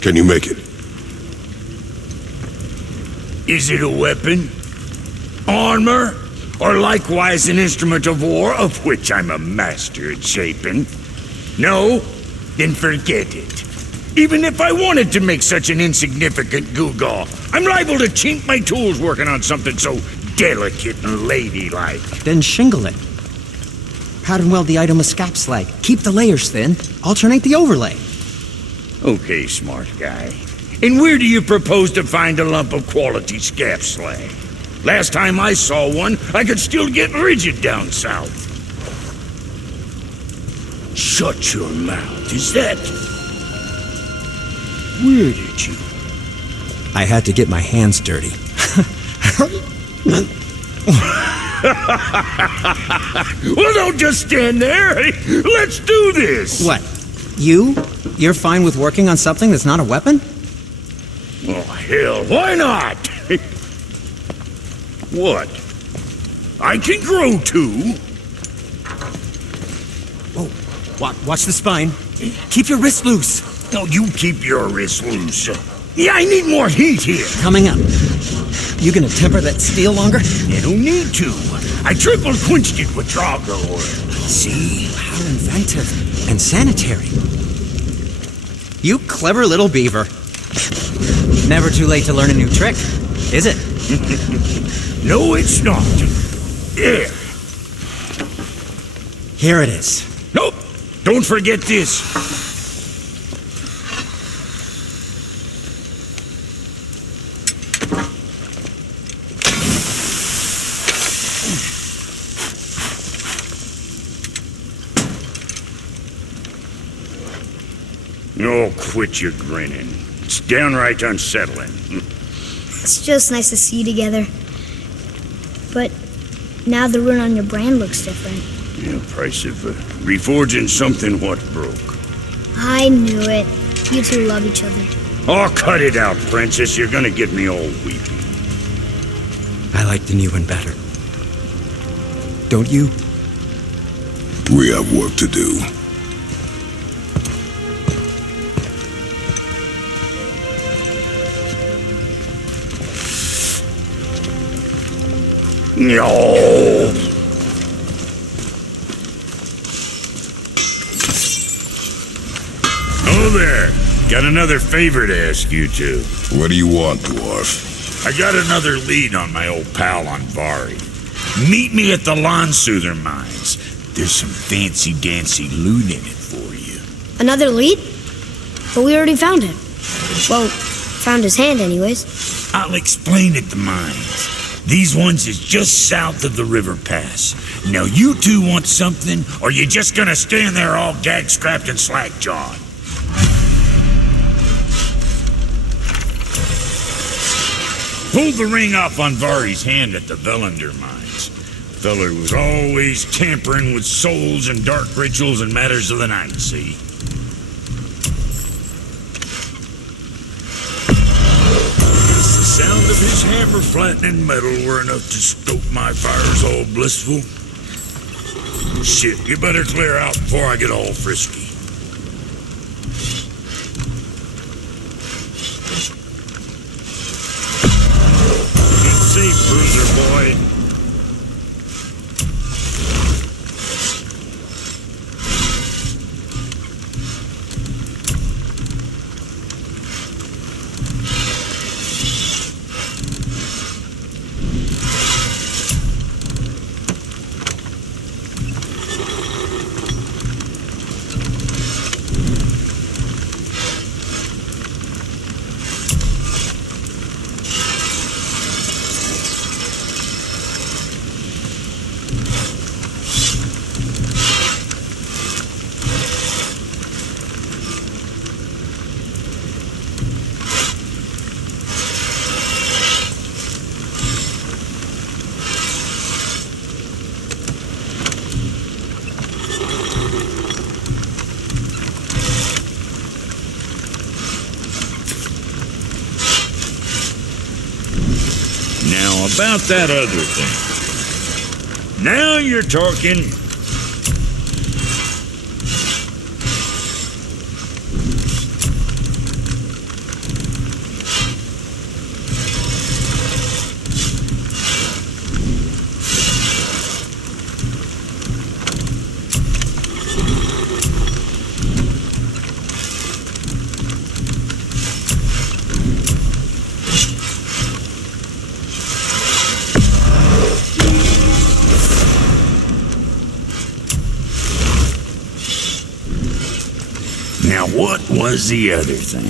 Can you make it? Is it a weapon? Armor? Or likewise an instrument of war, of which I'm a master at shaping? No? Then forget it. Even if I wanted to make such an insignificant gewgaw, I'm liable to chink my tools working on something so delicate and ladylike. Then shingle it. Pattern weld the item with scap slag. Keep the layers thin. Alternate the overlay. Okay, smart guy. And where do you propose to find a lump of quality scap slag? Last time I saw one, I could still get rigid down south. Shut your mouth, is that... Where did you... I had to get my hands dirty. Well, don't just stand there. Let's do this. What? You're fine with working on something that's not a weapon? Oh, hell, why not? What? I can grow too. Oh, watch the spine. Keep your wrist loose. No, you keep your wrist loose. Yeah, I need more heat here. Coming up. You gonna temper that steel longer? You don't need to. I triple quenched it with Drago oil. See? How inventive. And sanitary. You clever little beaver. Never too late to learn a new trick, is it? No, it's not. Yeah. Here it is. Nope. Don't forget this. Oh, quit your grinning. It's downright unsettling. It's just nice to see you together. But now the rune on your brand looks different. Yeah, price of reforging something what broke. I knew it. You two love each other. Oh, cut it out, Princess. You're gonna get me all weepy. I like the new one better. Don't you? We have work to do. No. Oh there. Got another favor to ask you two. What do you want, dwarf? I got another lead on my old pal on Vari. Meet me at the Lawn Soother mines. There's some fancy-dancy loot in it for you. Another lead? But we already found him. Well, found his hand anyways. I'll explain at the mines. These ones is just south of the river pass. Now you two want something, or you just gonna stand there all gag-strapped and slack-jawed? Pulled the ring off on Vari's hand at the Velander mines. Feller was always tampering with souls and dark rituals and matters of the night, see? The sound of his hammer flattening metal were enough to stoke my fires all blissful. Shit, you better clear out before I get all frisky. Keep safe, bruiser boy. Now, about that other thing. Now you're talking. Now, what was the other thing?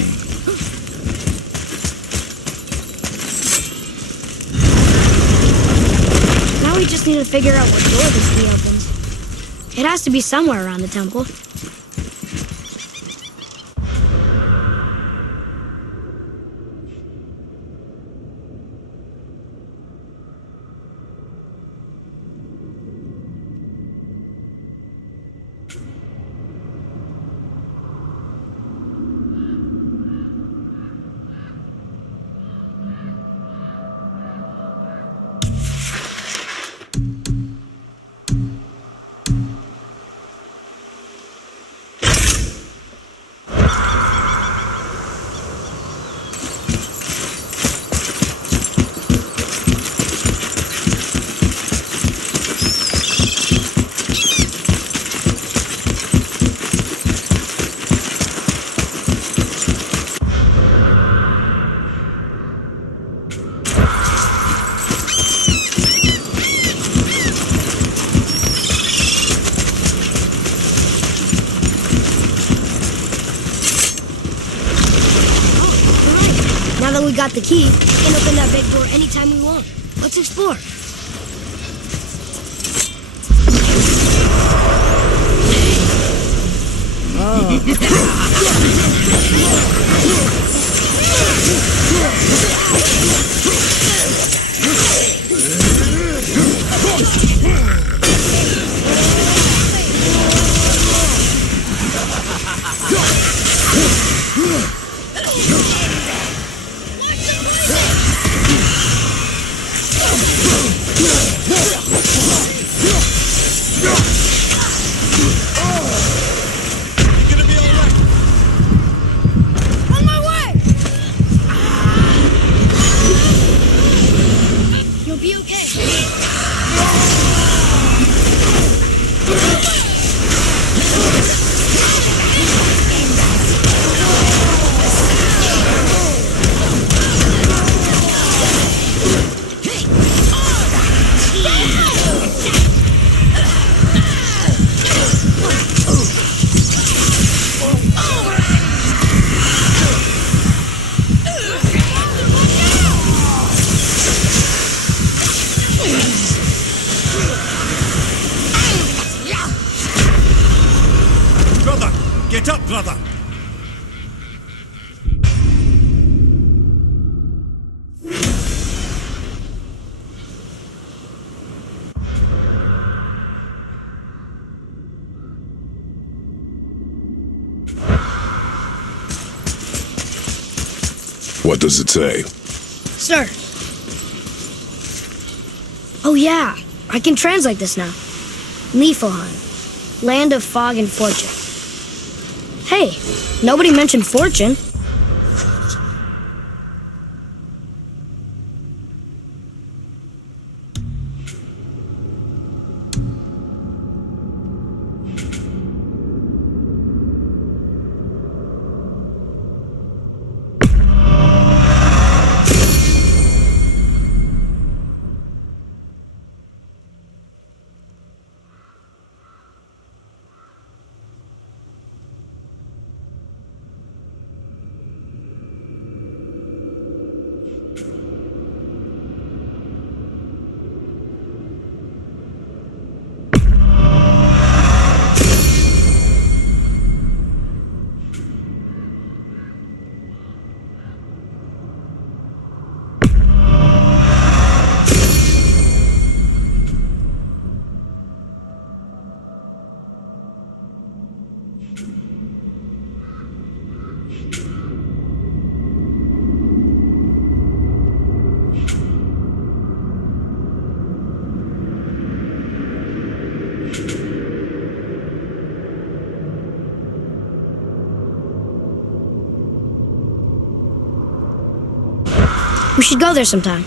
Now we just need to figure out what door this key opens. It has to be somewhere around the temple. Now that we got the key, we can open that big door anytime we want. Let's explore. Get up, brother! What does it say? Sir. Oh yeah, I can translate this now. Niflheim, land of fog and fortune. Hey, nobody mentioned fortune. We should go there sometime.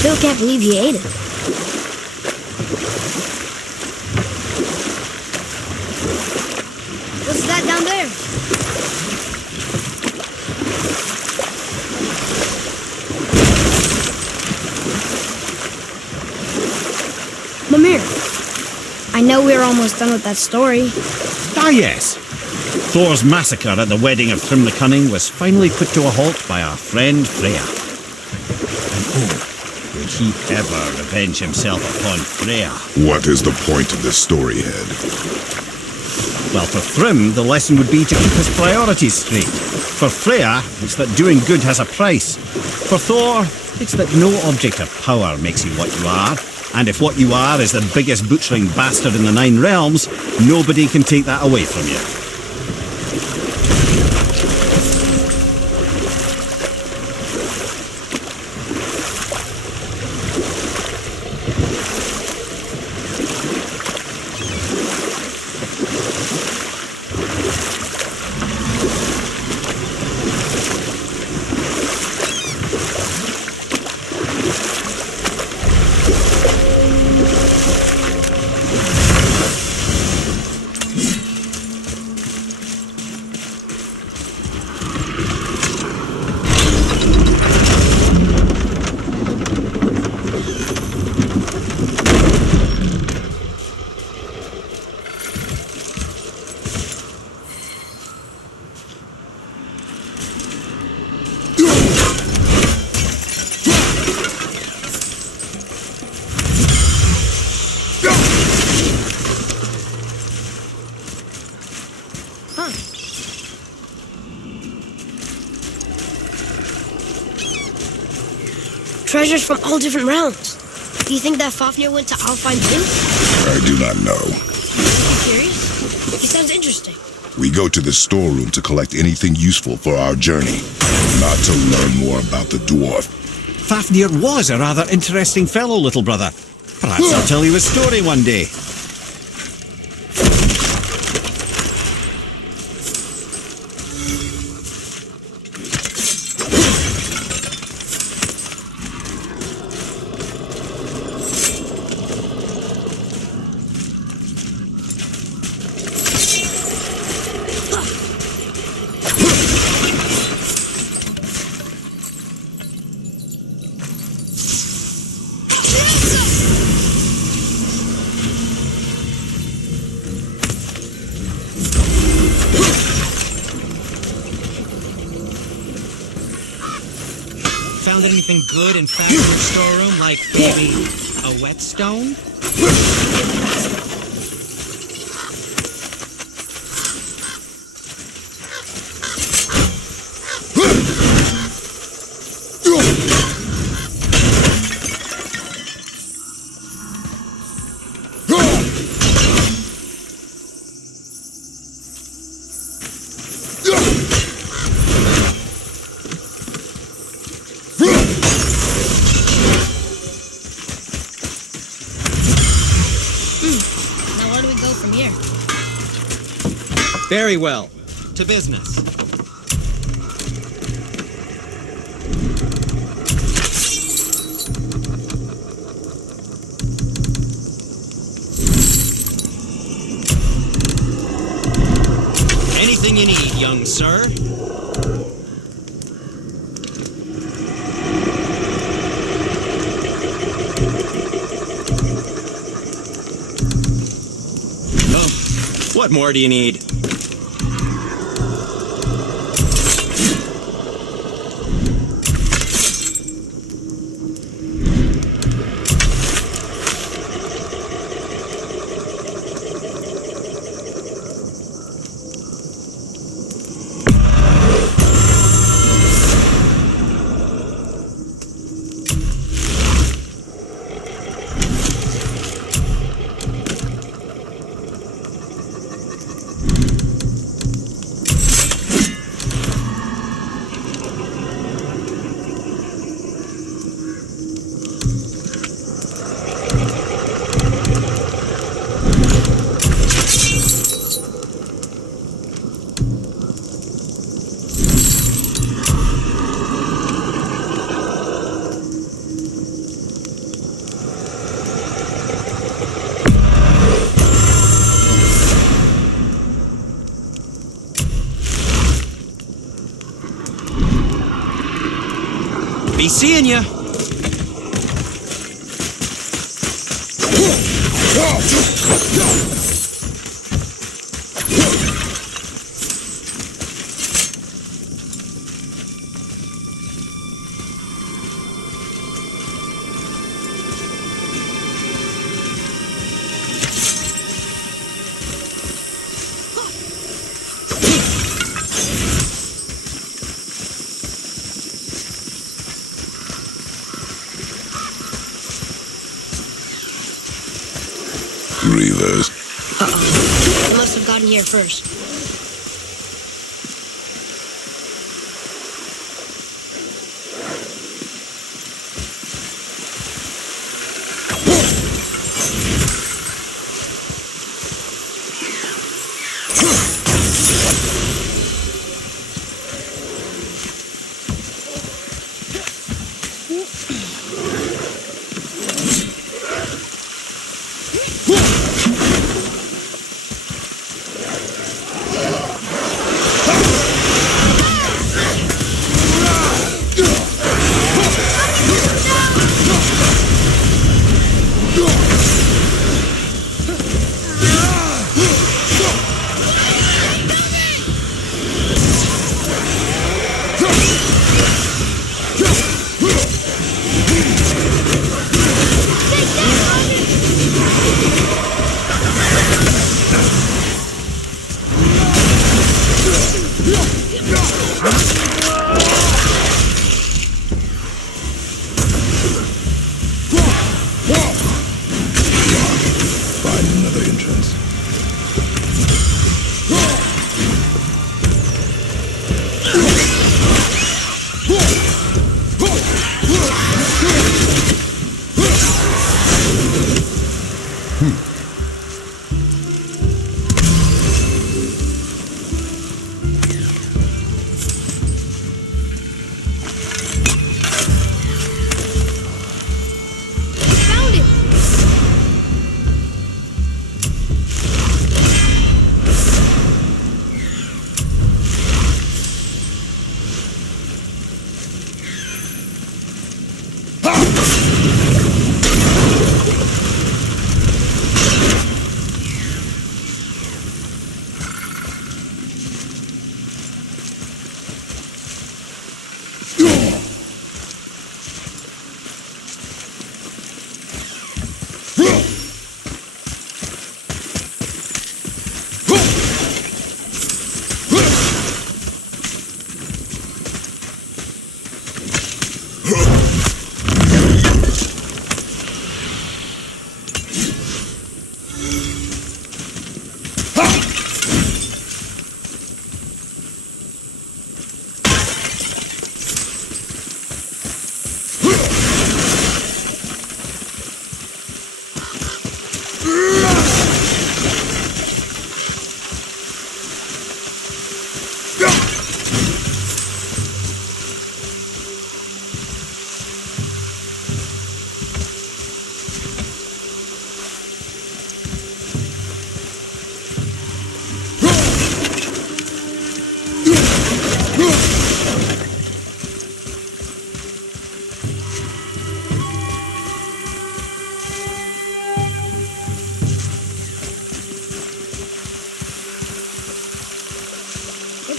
Still can't believe he ate it. What's that down there? Mimir, I know we're almost done with that story. Ah, yes. Thor's massacre at the wedding of Thrym the Cunning was finally put to a halt by our friend Freya. And oh, will he ever revenge himself upon Freya? What is the point of this story, Head? Well, for Thrym, the lesson would be to keep his priorities straight. For Freya, it's that doing good has a price. For Thor, it's that no object of power makes you what you are. And if what you are is the biggest butchering bastard in the Nine Realms, nobody can take that away from you. Treasures from all different realms. Do you think that Fafnir went to Alfheim too? I do not know. Are you curious? He sounds interesting. We go to the storeroom to collect anything useful for our journey, not to learn more about the dwarf. Fafnir was a rather interesting fellow, little brother. Perhaps I'll tell you a story one day. Found anything good in Fafnir's storeroom, like maybe a whetstone? Very well. To business. Everything you need, young sir. Oh, what more do you need? Be seeing ya. Reavers. Uh-oh. I must have gotten here first.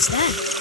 What's that?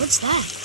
What's that?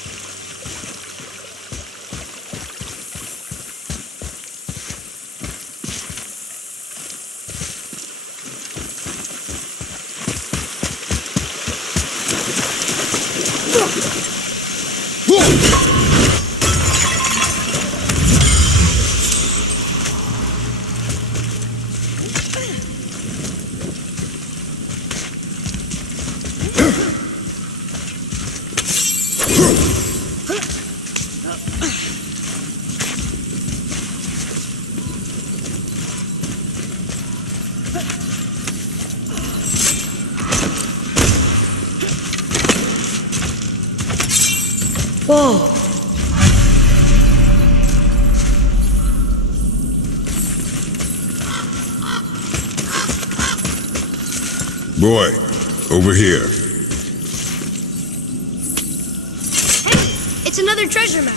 Whoa! Boy, over here. Hey, it's another treasure map.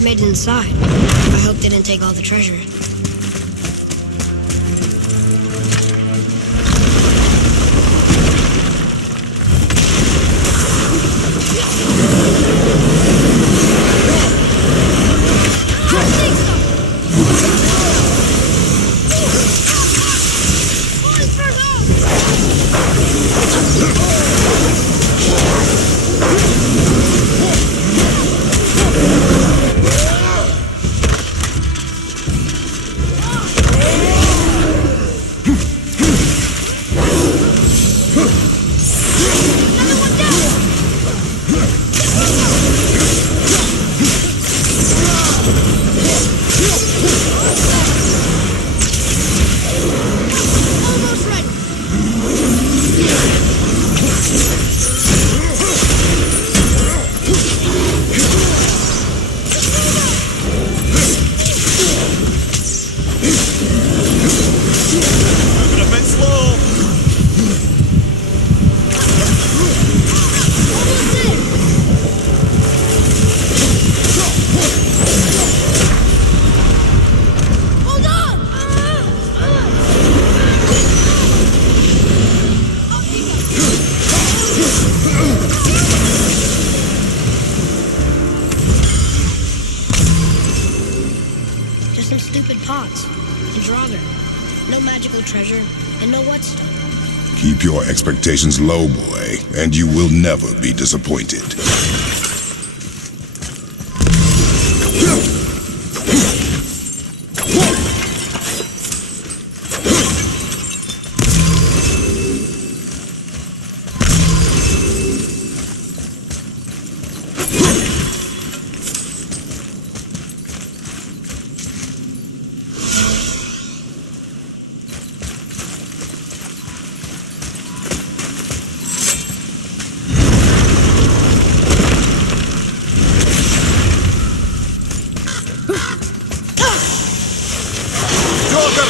Made it inside. I hope they didn't take all the treasure. Draugr. No magical treasure, and no whetstone. Keep your expectations low, boy, and you will never be disappointed.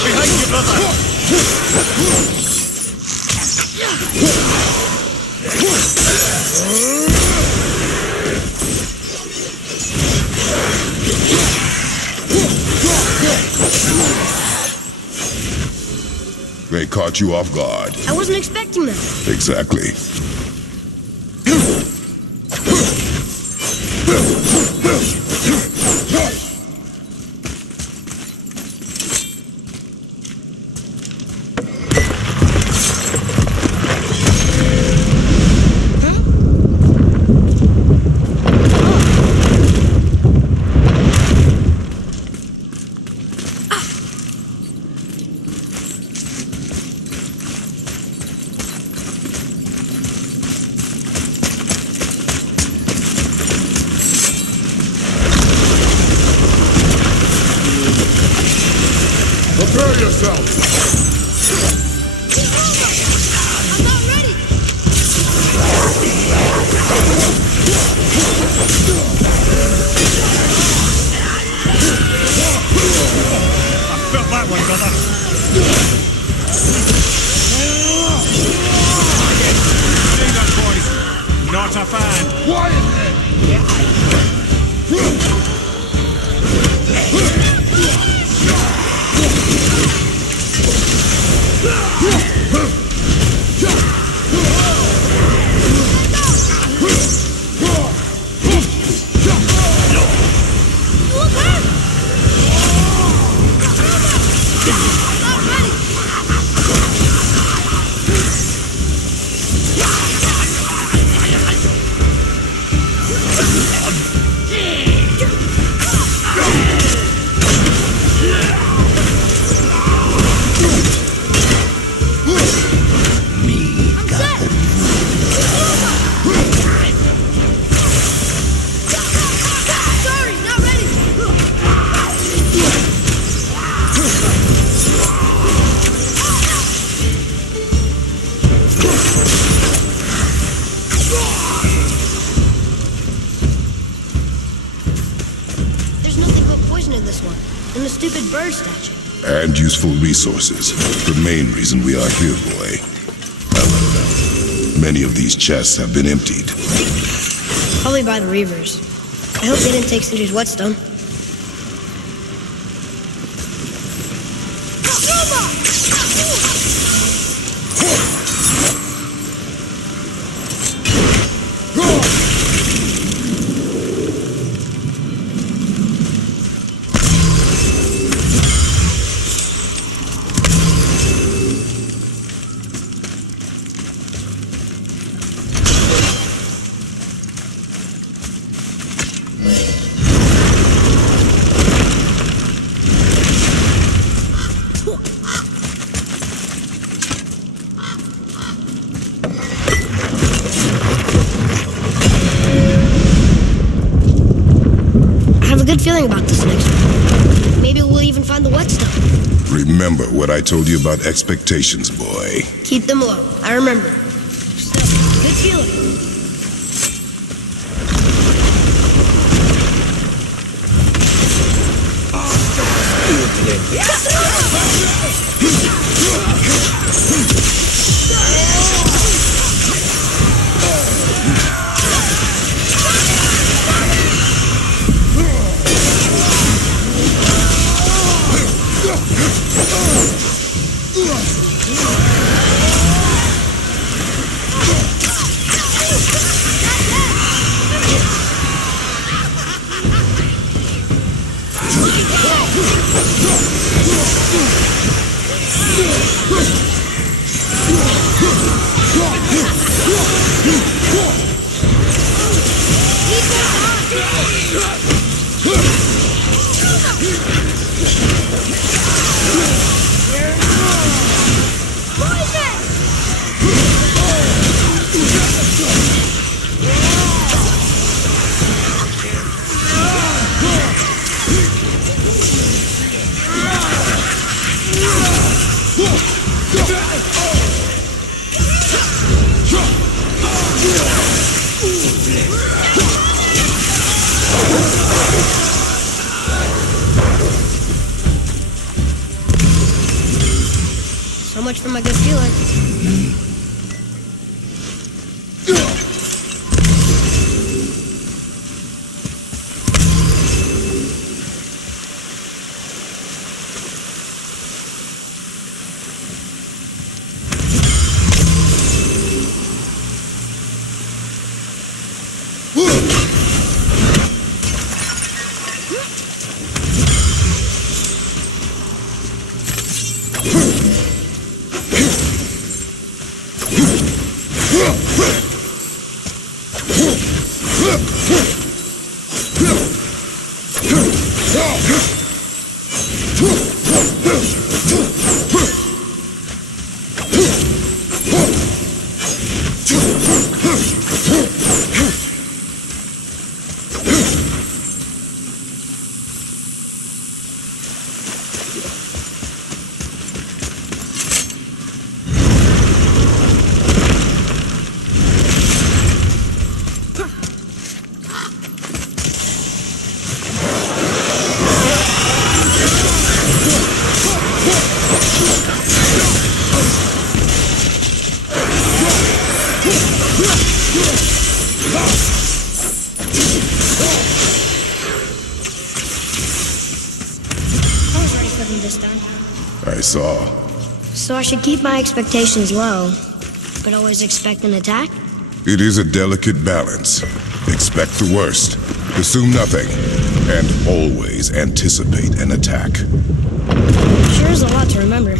Behind you, brother! They caught you off guard. I wasn't expecting that. Exactly. Prepare yourself! I'm not ready! I felt that one, brother! See that, boys? Not a fan! Quiet then! In this one, and the stupid bird statue. And useful resources. The main reason we are here, boy. However, many of these chests have been emptied. Probably by the Reavers. I hope they didn't take Sindri's whetstone. Good feeling about this next one. Maybe we'll even find the whetstone. Remember what I told you about expectations, boy. Keep them low. I remember. Still, good feeling. So much for my good feeling. I saw. So I should keep my expectations low, but always expect an attack? It is a delicate balance. Expect the worst, assume nothing, and always anticipate an attack. Sure is a lot to remember.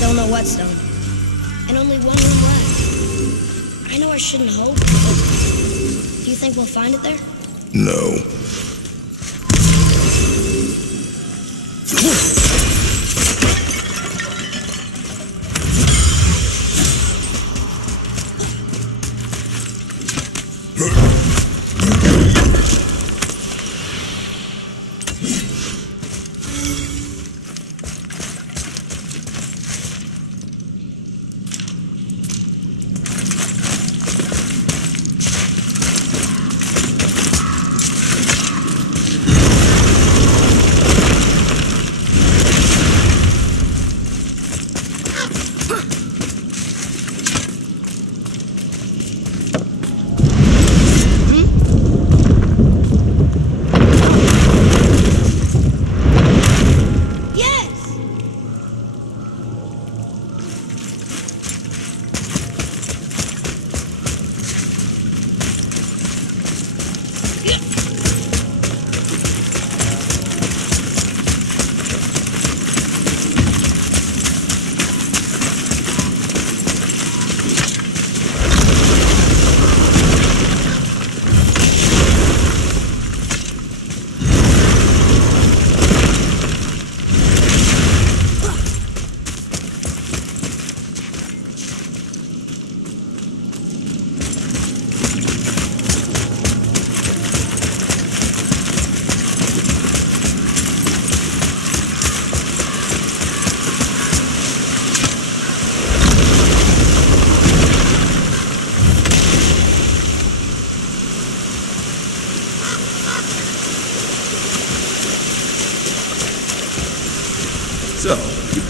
Still no whetstone. And only one room left. I know I shouldn't hope, but do you think we'll find it there? No.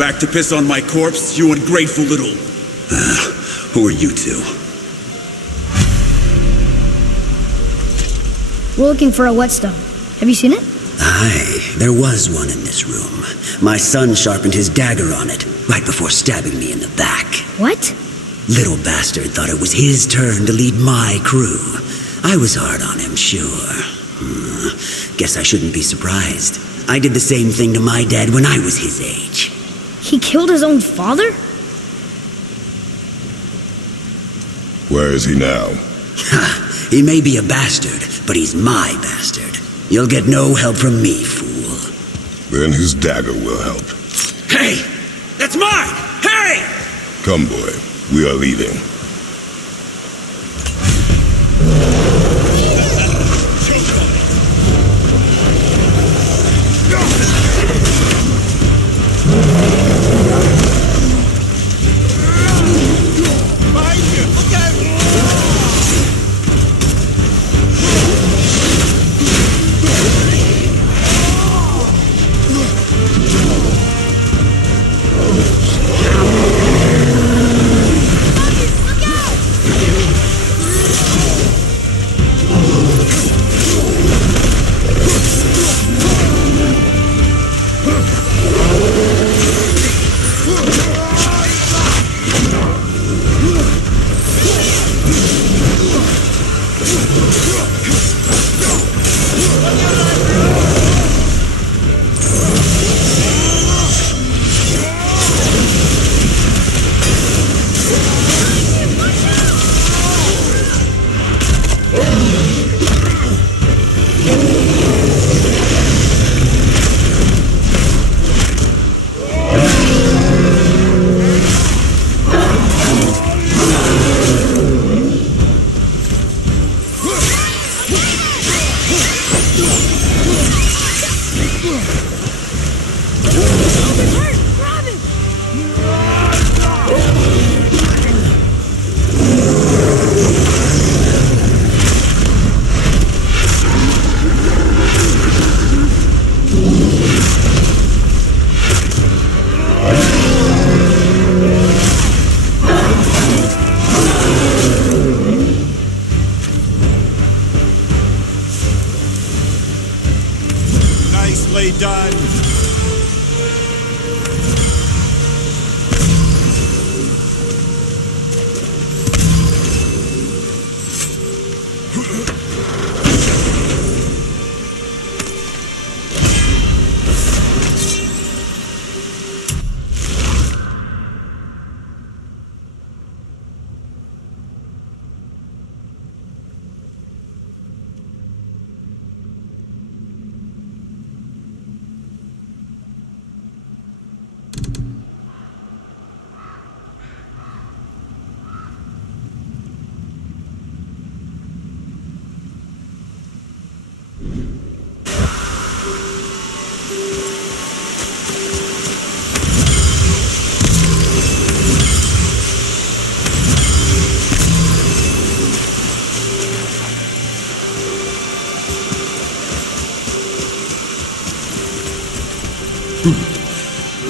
Back to piss on my corpse, you ungrateful little... who are you two? We're looking for a whetstone. Have you seen it? Aye, there was one in this room. My son sharpened his dagger on it, right before stabbing me in the back. What? Little bastard thought it was his turn to lead my crew. I was hard on him, sure. Guess I shouldn't be surprised. I did the same thing to my dad when I was his age. He killed his own father? Where is he now? He may be a bastard, but he's my bastard. You'll get no help from me, fool. Then his dagger will help. Hey! That's mine! Hey! Come, boy. We are leaving. Nicely done.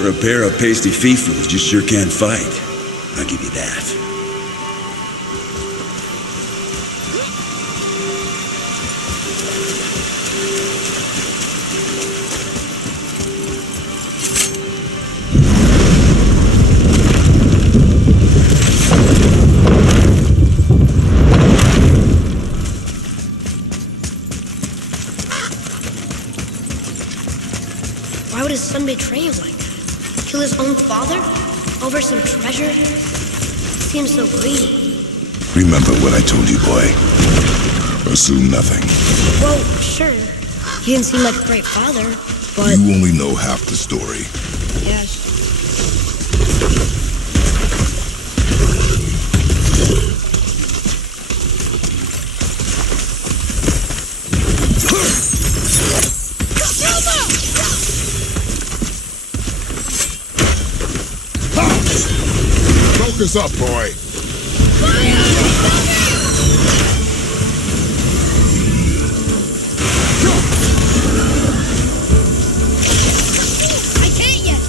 For a pair of pasty fiefos, you sure can fight. I'll give you that. Why would his son betray him like that? Kill his own father? Over some treasure? Seems so greedy. Remember what I told you, boy. Assume nothing. Well, sure. He didn't seem like a great father, but... You only know half the story. Yes. Focus up, boy. I can't yet.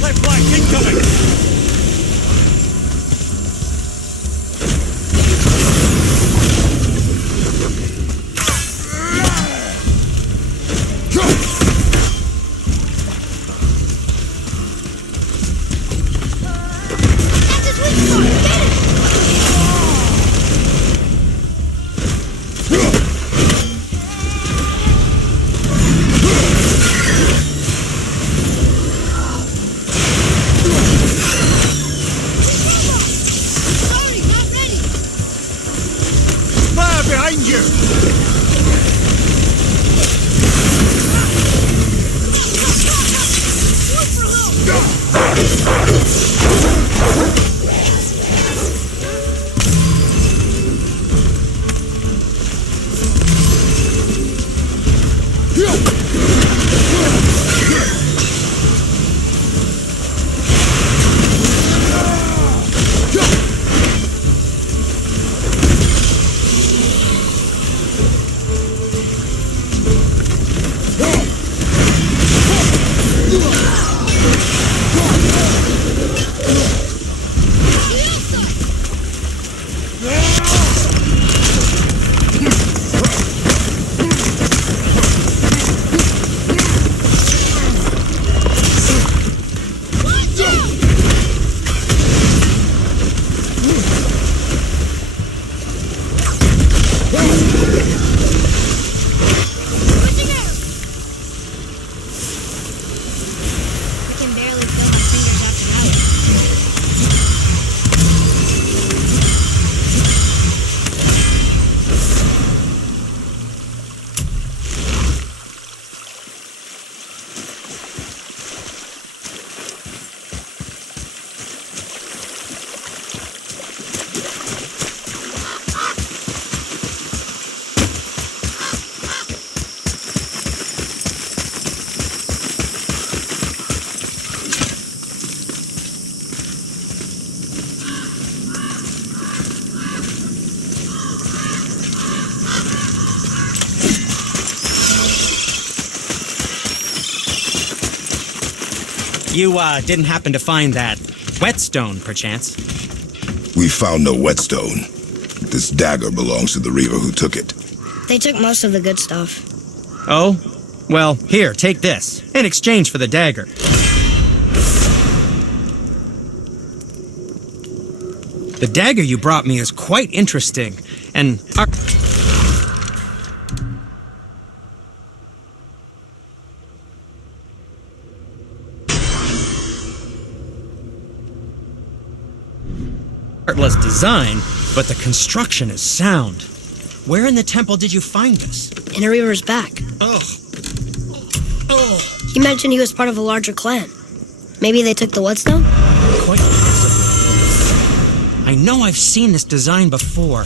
Left flank incoming! Fire behind you! You, didn't happen to find that whetstone, perchance? We found no whetstone. This dagger belongs to the reaver who took it. They took most of the good stuff. Oh? Well, here, take this, in exchange for the dagger. The dagger you brought me is quite interesting, and... artless design, but the construction is sound. Where in the temple did you find this? In a reaver's back. Ugh. Oh. He mentioned he was part of a larger clan. Maybe they took the whetstone? Quite possibly. I know I've seen this design before.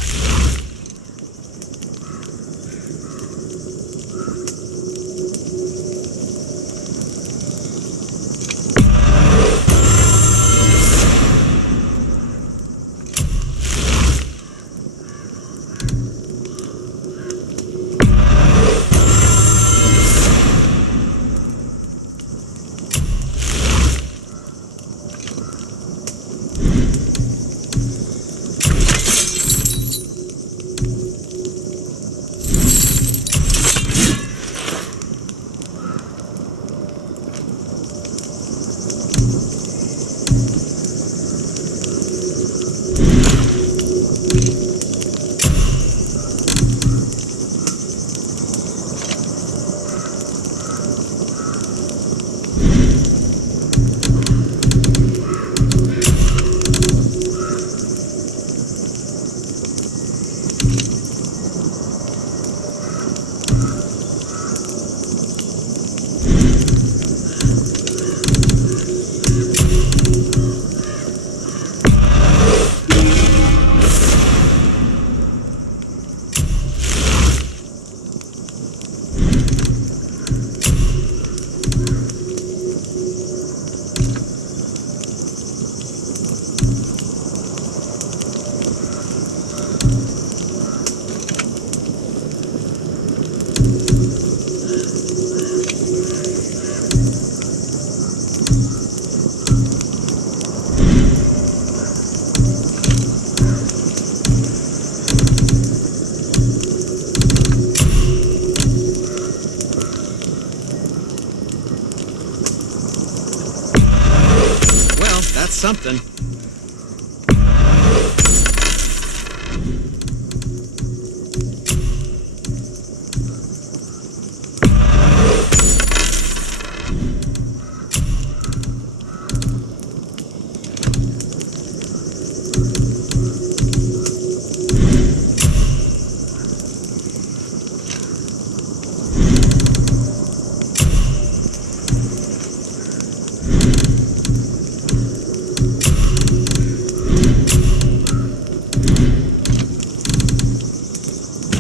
something.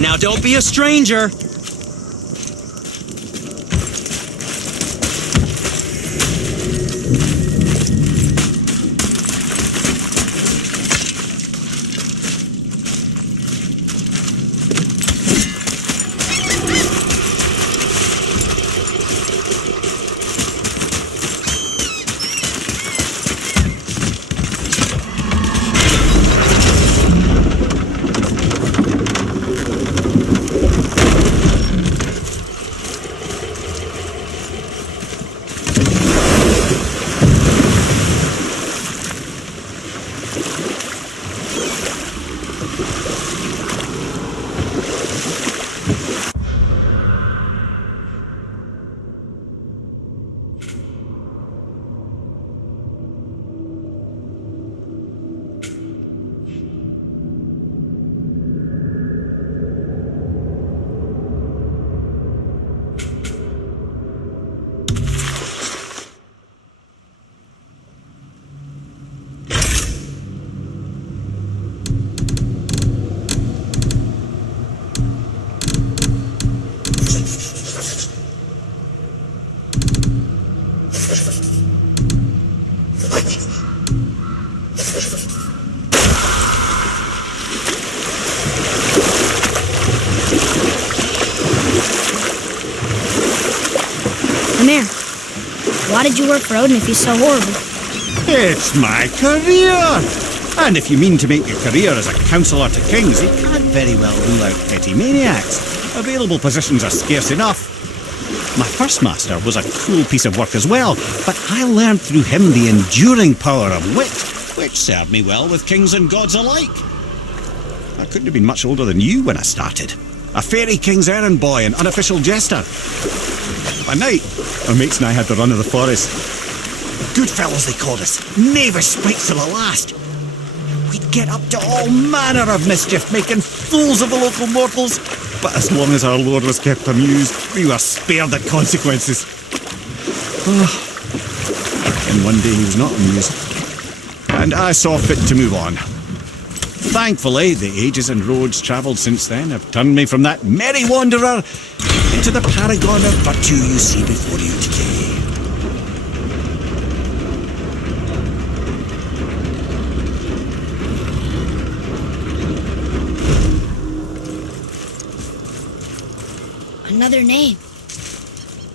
Now don't be a stranger. Come here. Why did you work for Odin if he's so horrible? It's my career! And if you mean to make your career as a counsellor to kings, you can't very well rule out petty maniacs. Available positions are scarce enough. My first master was a cruel piece of work as well, but I learned through him the enduring power of wit, which served me well with kings and gods alike. I couldn't have been much older than you when I started. A fairy king's errand boy and unofficial jester. By night, our mates and I had the run of the forest. Good fellows they called us, knavish spikes to the last. We'd get up to all manner of mischief, making fools of the local mortals. But as long as our lord was kept amused, we were spared the consequences. And one day he was not amused, and I saw fit to move on. Thankfully, the ages and roads travelled since then have turned me from that merry wanderer into the paragon of virtue you see before you today. Another name.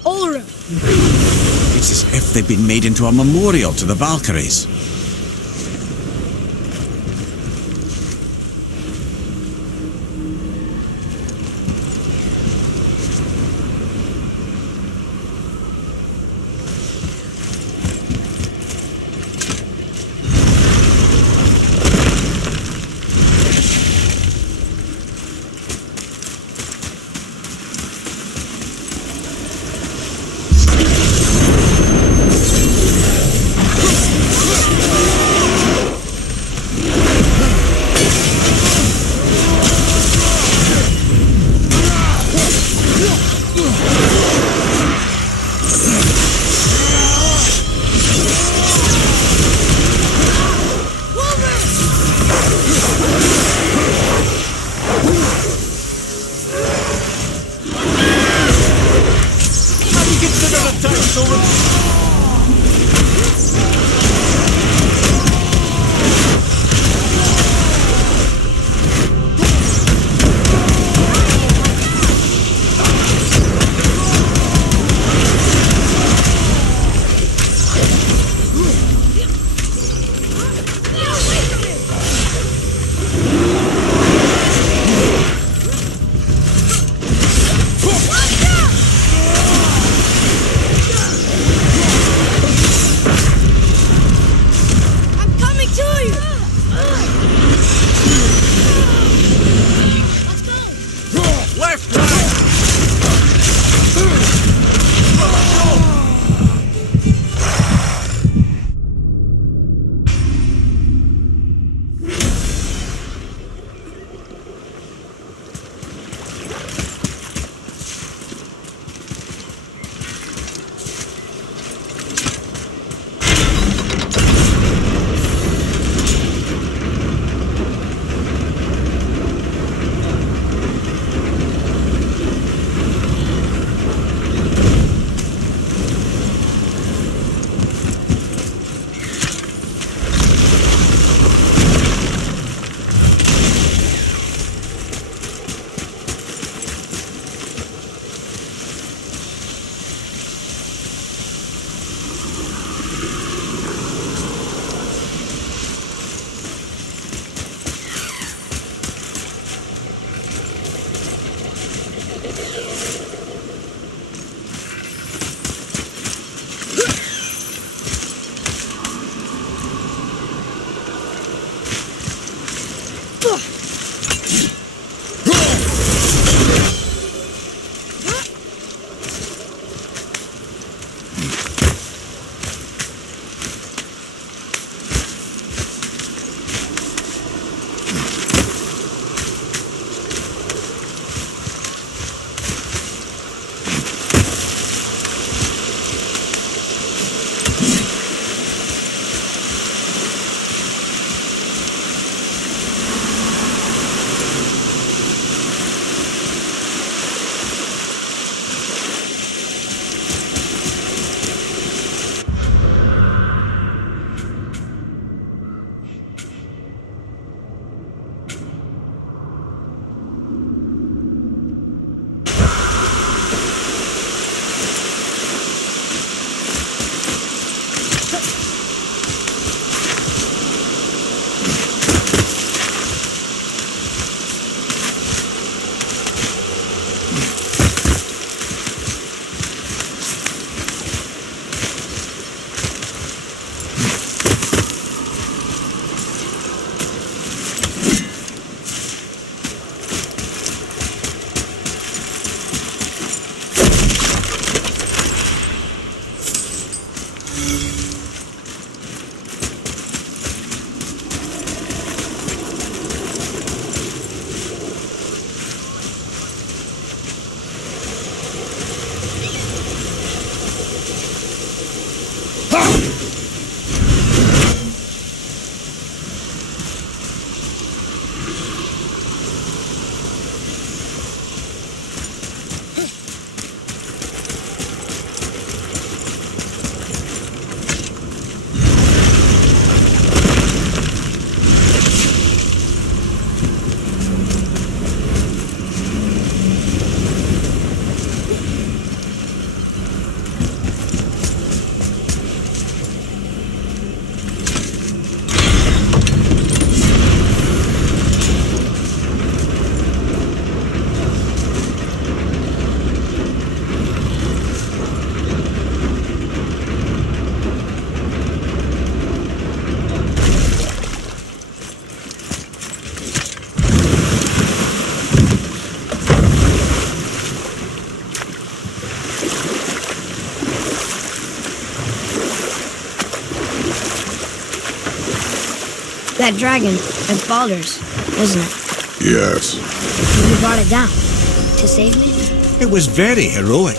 Ulrich. It's as if they've been made into a memorial to the Valkyries. That dragon, that's Baldur's, isn't it? Yes. You brought it down to save me? It was very heroic.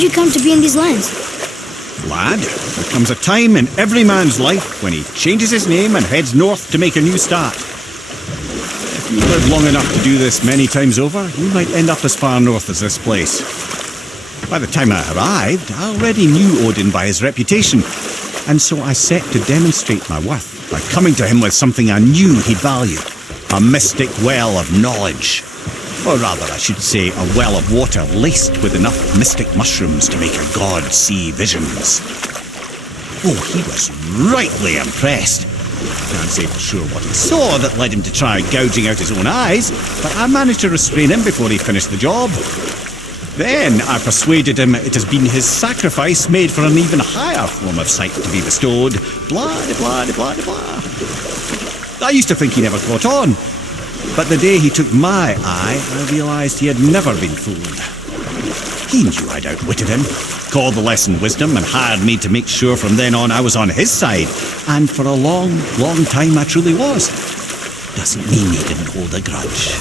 How'd you come to be in these lands? Lad, there comes a time in every man's life when he changes his name and heads north to make a new start. If you live long enough to do this many times over, you might end up as far north as this place. By the time I arrived, I already knew Odin by his reputation, and so I set to demonstrate my worth by coming to him with something I knew he'd value. A mystic well of knowledge. Or rather, I should say, a well of water laced with enough mystic mushrooms to make a god see visions. Oh, he was rightly impressed. Can't say for sure what he saw that led him to try gouging out his own eyes, but I managed to restrain him before he finished the job. Then I persuaded him it has been his sacrifice made for an even higher form of sight to be bestowed. Blah, de blah, de blah, de blah. I used to think he never caught on. But the day he took my eye, I realised he had never been fooled. He knew I'd outwitted him, called the lesson wisdom, and hired me to make sure from then on I was on his side. And for a long, long time I truly was. Doesn't mean he didn't hold a grudge.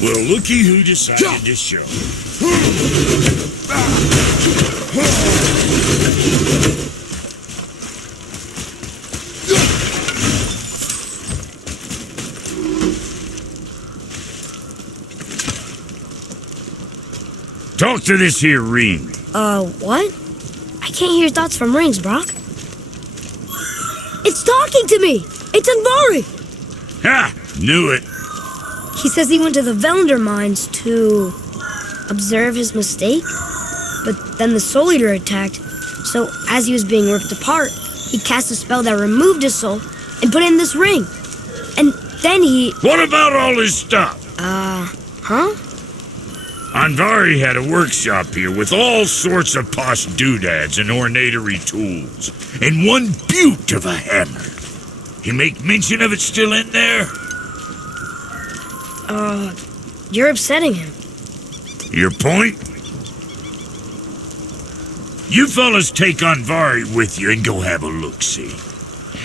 Well, looky who decided to show. Talk to this here ring. What? I can't hear thoughts from rings, Brock. It's talking to me! It's Andvari! Ha! Knew it. He says he went to the Velander mines to observe his mistake, but then the Soul Eater attacked, so as he was being ripped apart, he cast a spell that removed his soul and put it in this ring. And then he... What about all his stuff? Huh? Andvari had a workshop here with all sorts of posh doodads and ornatory tools, and one beaut of a hammer. You make mention of it still in there? You're upsetting him. Your point? You fellas take Andvari with you and go have a look-see.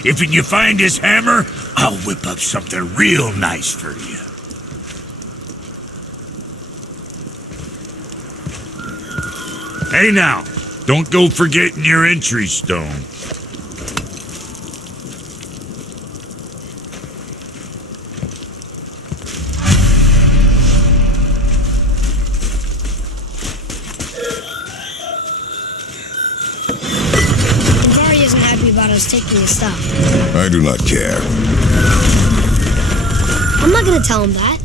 If you find his hammer, I'll whip up something real nice for you. Hey now, don't go forgetting your entry stone. Andvari isn't happy about us taking his stuff. I do not care. I'm not gonna tell him that.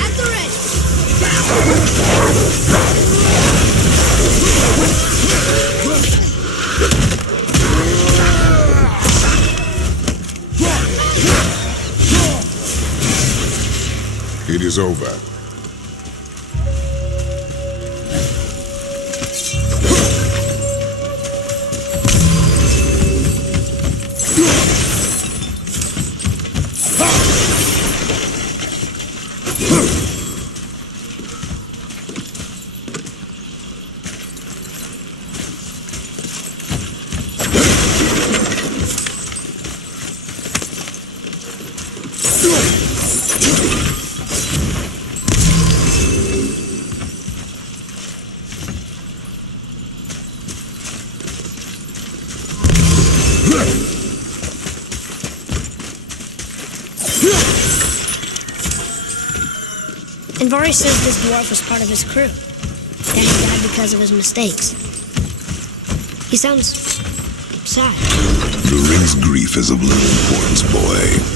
At the ready. It is over. And Vari says this dwarf was part of his crew. That he died because of his mistakes. He sounds sad. The ring's grief is of little importance, boy.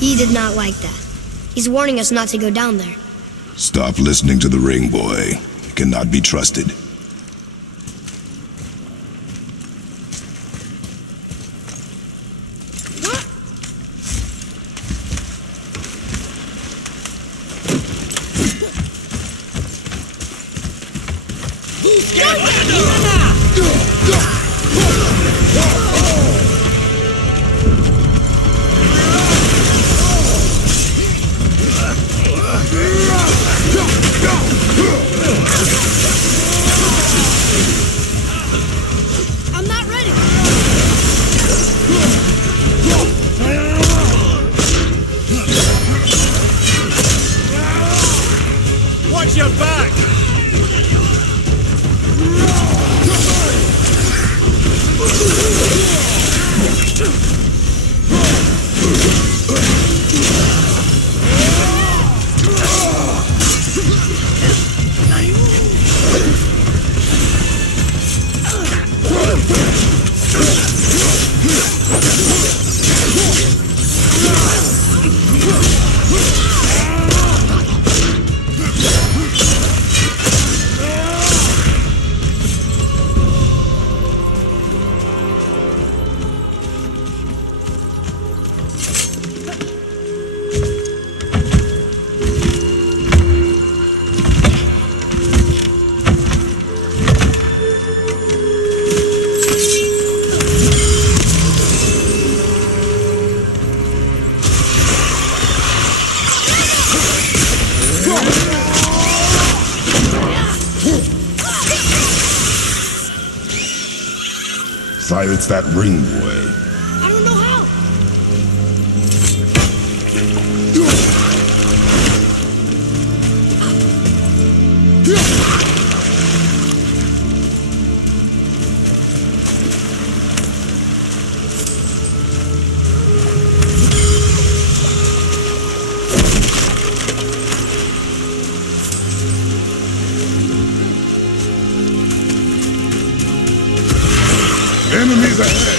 He did not like that. He's warning us not to go down there. Stop listening to the ring, boy. It cannot be trusted. I'm not ready. Watch your back! Silence that ring, boy. I don't know how. Enemies ahead!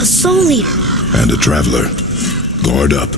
A soul eater. And a traveler. Guard up.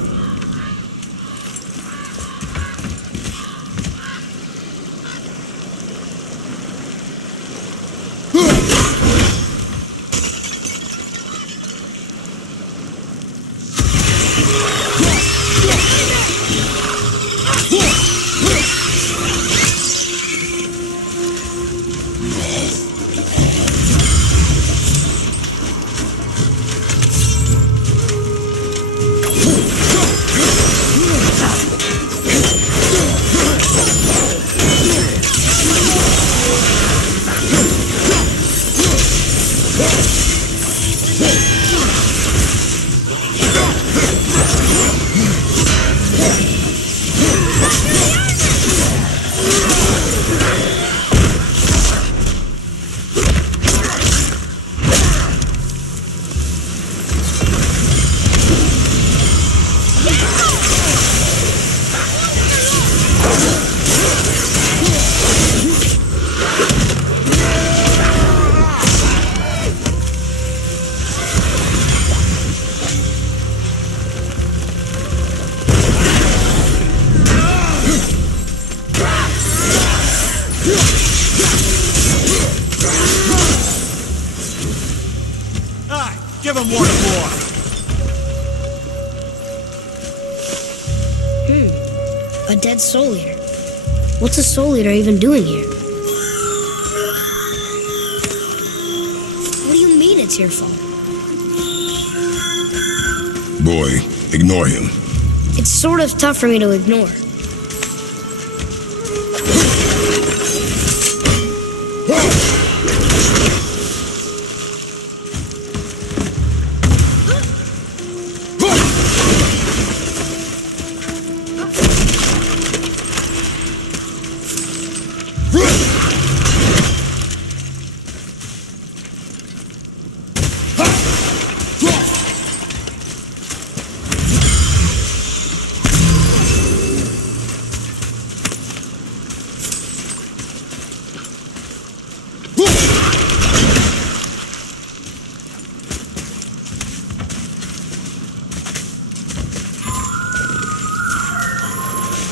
Give him water, boy. A dead soul eater. What's a soul eater even doing here? What do you mean it's your fault? Boy, ignore him. It's sort of tough for me to ignore.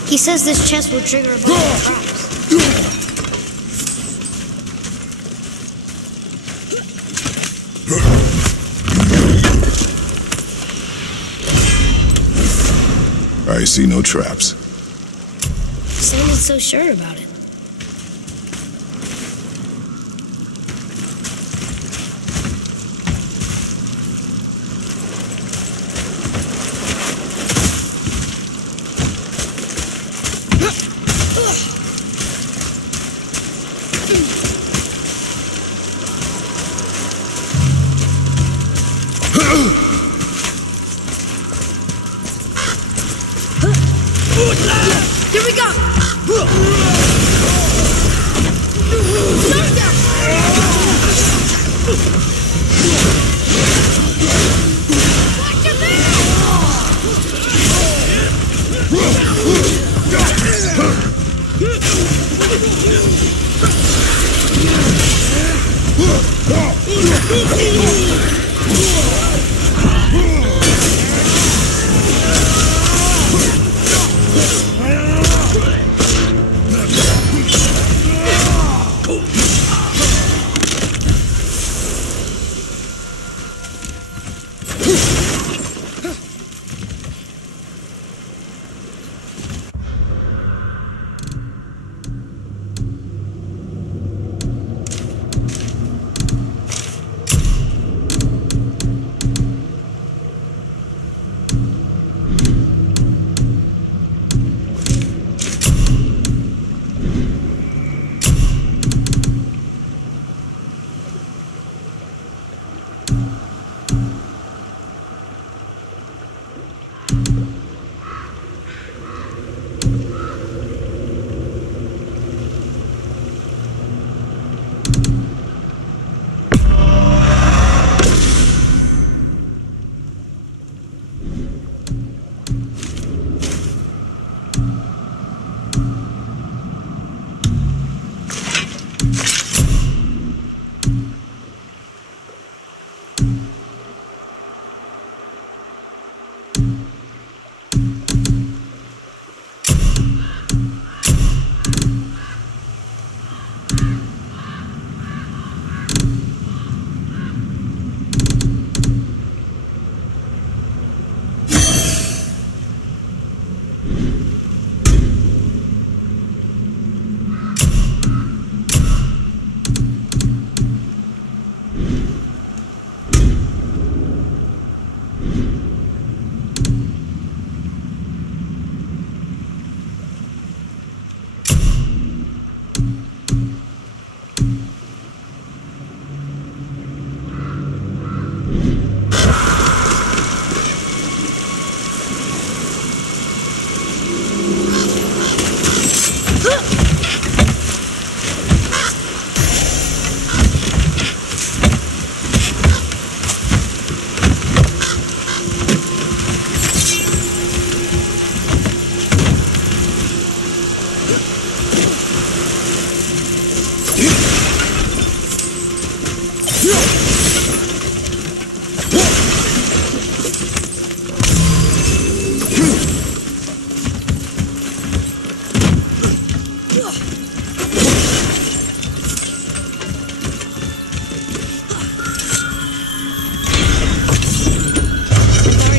He says this chest will trigger a bunch of traps. I see no traps. Sounded so sure about it. Here we go! Barry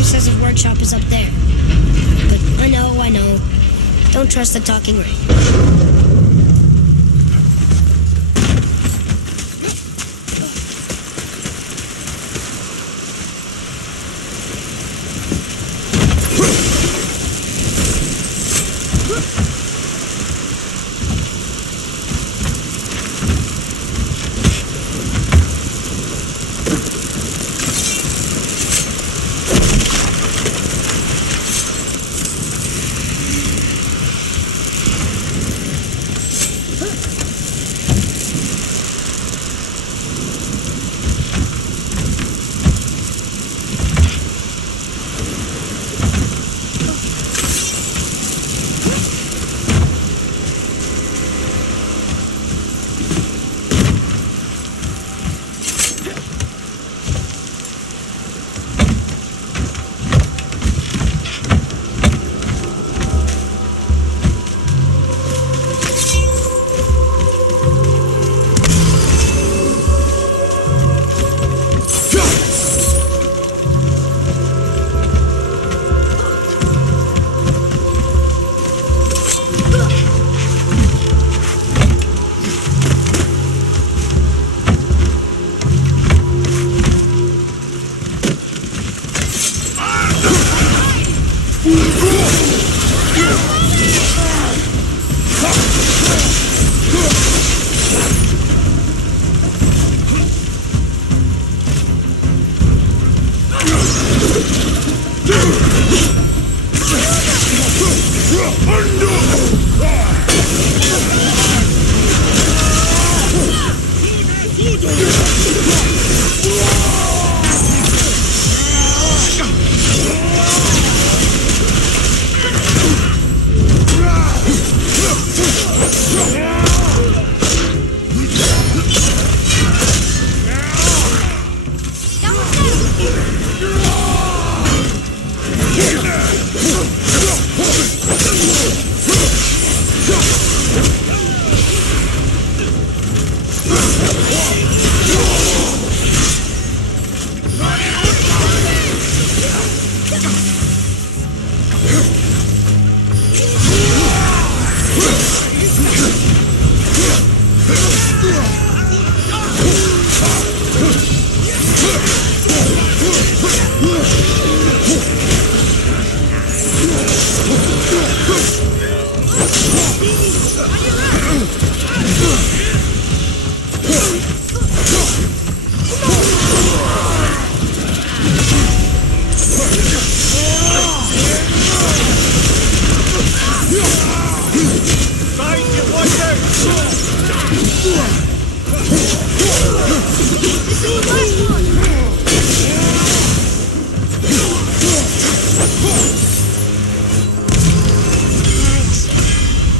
says his workshop is up there. But I know. Don't trust the talking ring.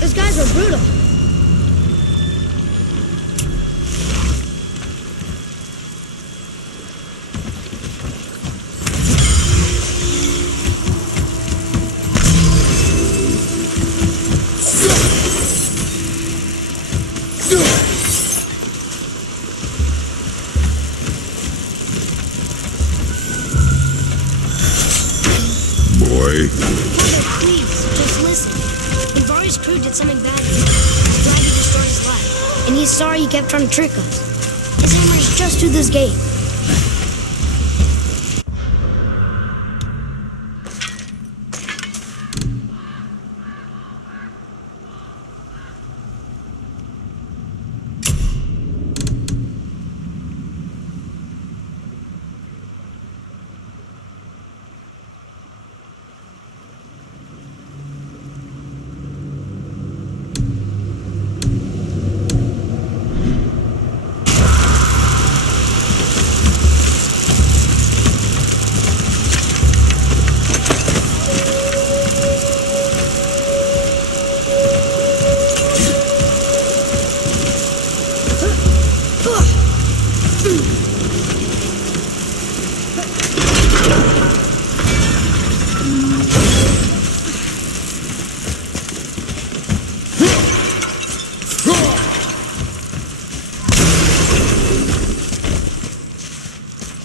Those guys were brutal. Please, just listen. When Vari's crew did something bad, Dragon destroyed his life. And he's sorry he kept trying to trick us. His hammer is just through this gate.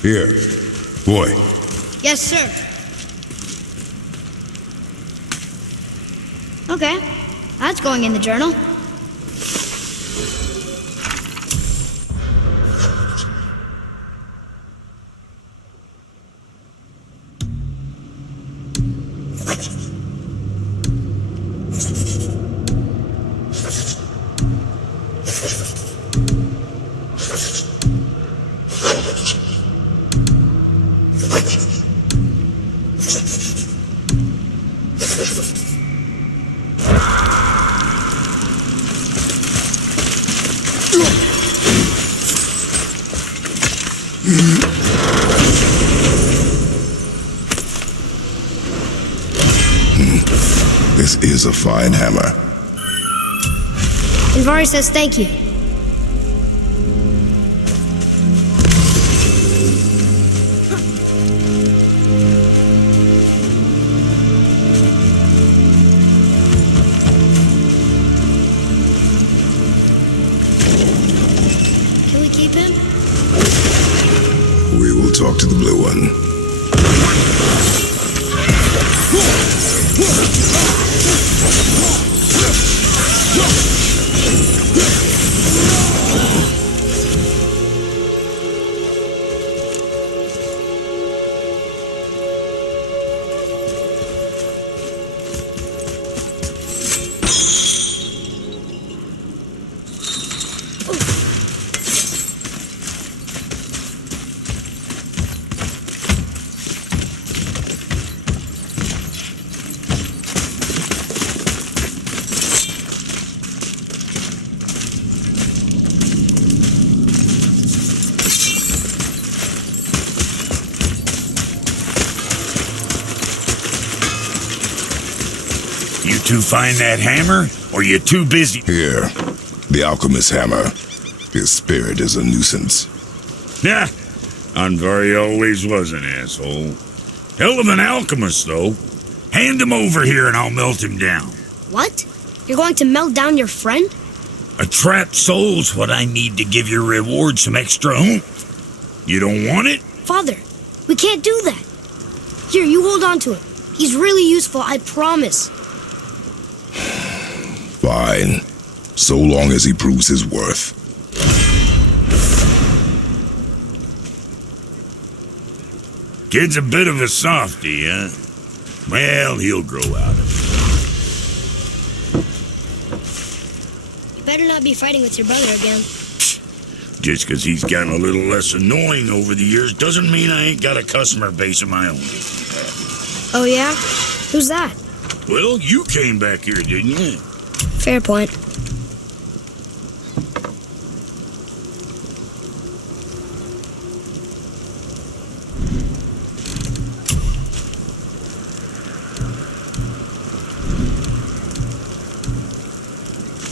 Here. Boy. Yes, sir. Okay, that's going in the journal. This is a fine hammer. Invari says thank you. Can we keep him? We will talk to the blue one. You two find that hammer, or you too busy? Here. The alchemist's hammer. His spirit is a nuisance. Yeah, Anvari always was an asshole. Hell of an alchemist, though. Hand him over here and I'll melt him down. What? You're going to melt down your friend? A trapped soul's what I need to give your reward some extra oomph. You don't want it? Father, we can't do that. Here, you hold on to him. He's really useful, I promise. Fine. So long as he proves his worth. Kid's a bit of a softy, huh? Well, he'll grow out of it. You better not be fighting with your brother again. Just 'cause he's gotten a little less annoying over the years doesn't mean I ain't got a customer base of my own. Oh yeah? Who's that? Well, you came back here, didn't you? Fair point.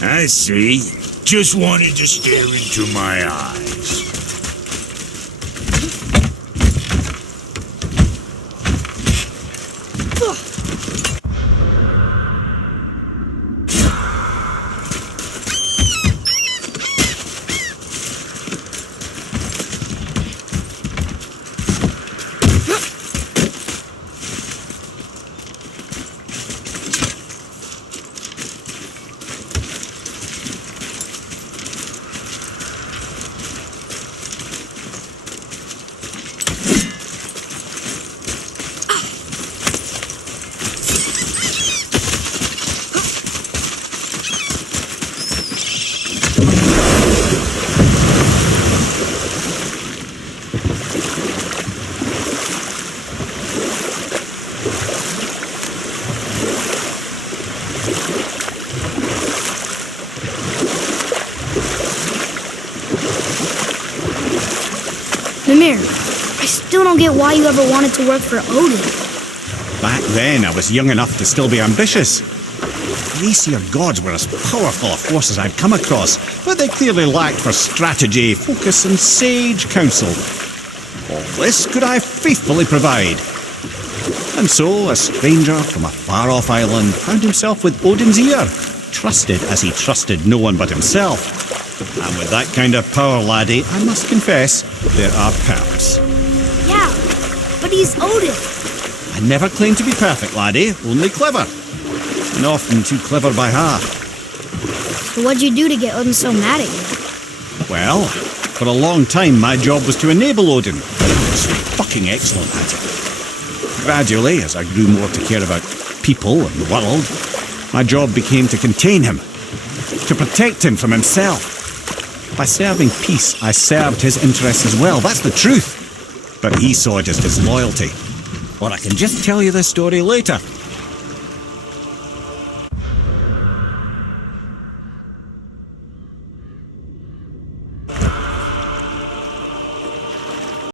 I see. Just wanted to stare into my eyes. Mimir, I still don't get why you ever wanted to work for Odin. Back then, I was young enough to still be ambitious. The Aesir gods were as powerful a force as I'd come across, but they clearly lacked for strategy, focus, and sage counsel. All this could I faithfully provide. And so, a stranger from a far-off island found himself with Odin's ear, trusted as he trusted no one but himself. And with that kind of power, laddie, I must confess, there are perks. But he's Odin. I never claimed to be perfect, laddie, only clever. And often too clever by half. So what'd you do to get Odin so mad at you? Well, for a long time my job was to enable Odin. I was fucking excellent at it. Gradually, as I grew more to care about people and the world, my job became to contain him, to protect him from himself. By serving peace, I served his interests as well, that's the truth. But he saw it as disloyalty. Or I can just tell you this story later.